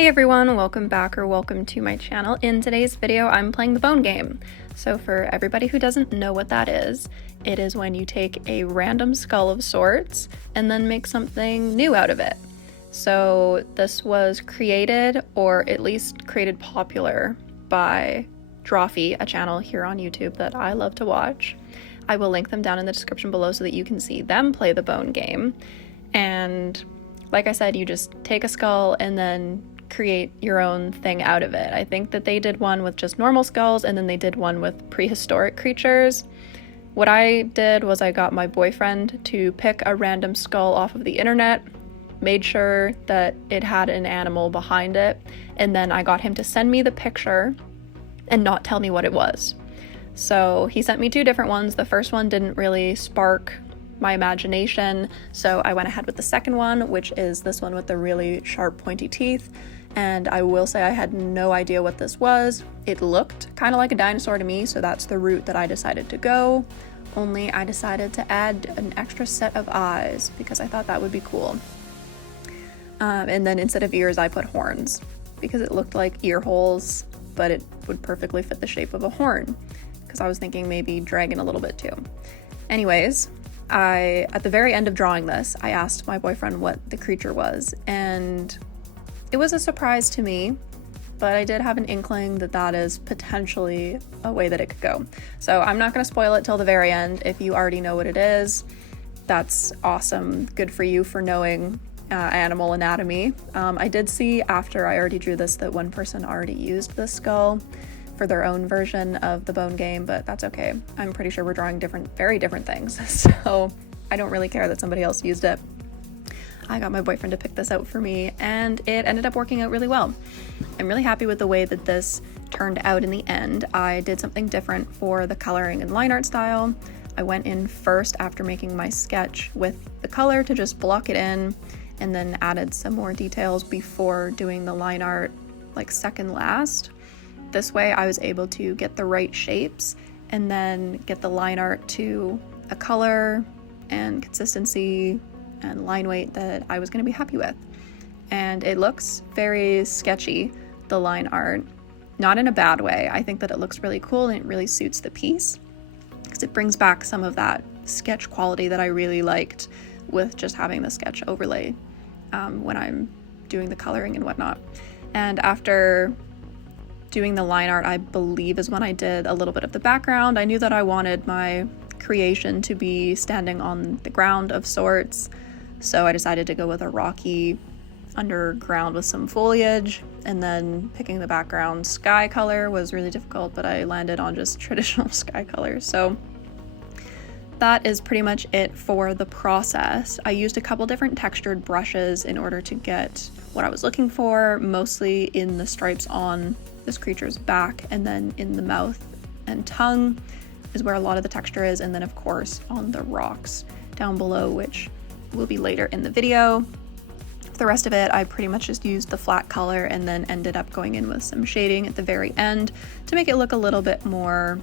Hey everyone, welcome back or welcome to my channel. In today's video, I'm playing the bone game. So for everybody who doesn't know what that is, it is when you take a random skull of sorts and then make something new out of it. So this was created, or at least created popular, by Drawfee, a channel here on YouTube that I love to watch. I will link them down in the description below so that you can see them play the bone game. And like I said, you just take a skull and then create your own thing out of it. I think that they did one with just normal skulls, and then they did one with prehistoric creatures. What I did was I got my boyfriend to pick a random skull off of the internet, made sure that it had an animal behind it, and then I got him to send me the picture and not tell me what it was. So he sent me two different ones. The first one didn't really spark my imagination, so I went ahead with the second one, which is this one with the really sharp pointy teeth. And I will say I had no idea what this was. It looked kind of like a dinosaur to me, so that's the route that I decided to go. Only I decided to add an extra set of eyes because I thought that would be cool. And then instead of ears, I put horns because it looked like ear holes, but it would perfectly fit the shape of a horn because I was thinking maybe dragon a little bit too. Anyways, at the very end of drawing this, I asked my boyfriend what the creature was, and it was a surprise to me, but I did have an inkling that that is potentially a way that it could go. So I'm not going to spoil it till the very end. If you already know what it is, that's awesome. Good for you for knowing animal anatomy. I did see after I already drew this that one person already used this skull for their own version of the bone game, but that's okay. I'm pretty sure we're drawing very different things, so I don't really care that somebody else used it. I got my boyfriend to pick this out for me, and it ended up working out really well. I'm really happy with the way that this turned out in the end. I did something different for the coloring and line art style. I went in first after making my sketch with the color to just block it in, and then added some more details before doing the line art like second last. This way I was able to get the right shapes and then get the line art to a color and consistency and line weight that I was going to be happy with. And it looks very sketchy, the line art, not in a bad way. I think that it looks really cool and it really suits the piece because it brings back some of that sketch quality that I really liked with just having the sketch overlay when I'm doing the coloring and whatnot. And after doing the line art, I believe is when I did a little bit of the background. I knew that I wanted my creation to be standing on the ground of sorts, so I decided to go with a rocky underground with some foliage, and then picking the background sky color was really difficult, but I landed on just traditional sky color. So that is pretty much it for the process. I used a couple different textured brushes in order to get what I was looking for, mostly in the stripes on this creature's back, and then in the mouth and tongue is where a lot of the texture is, and then of course on the rocks down below, which will be later in the video. The rest of it I pretty much just used the flat color and then ended up going in with some shading at the very end to make it look a little bit more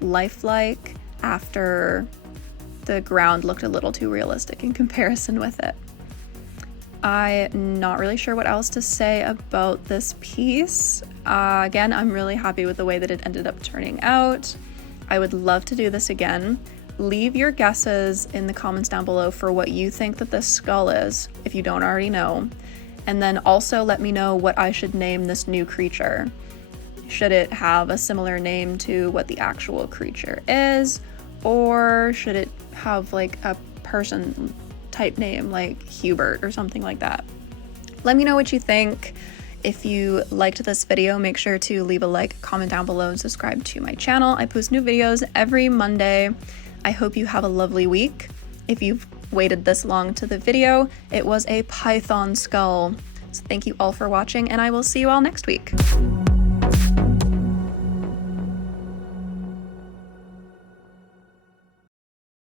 lifelike after the ground looked a little too realistic in comparison with it. I'm not really sure what else to say about this piece. Again, I'm really happy with the way that it ended up turning out. I would love to do this again. Leave your guesses in the comments down below for what you think that this skull is, if you don't already know. And then also let me know what I should name this new creature. Should it have a similar name to what the actual creature is, or should it have like a person type name like Hubert or something like that? Let me know what you think. If you liked this video, make sure to leave a like, comment down below, and subscribe to my channel. I post new videos every Monday. I hope you have a lovely week. If you've waited this long to the video, it was a python skull. So thank you all for watching, and I will see you all next week.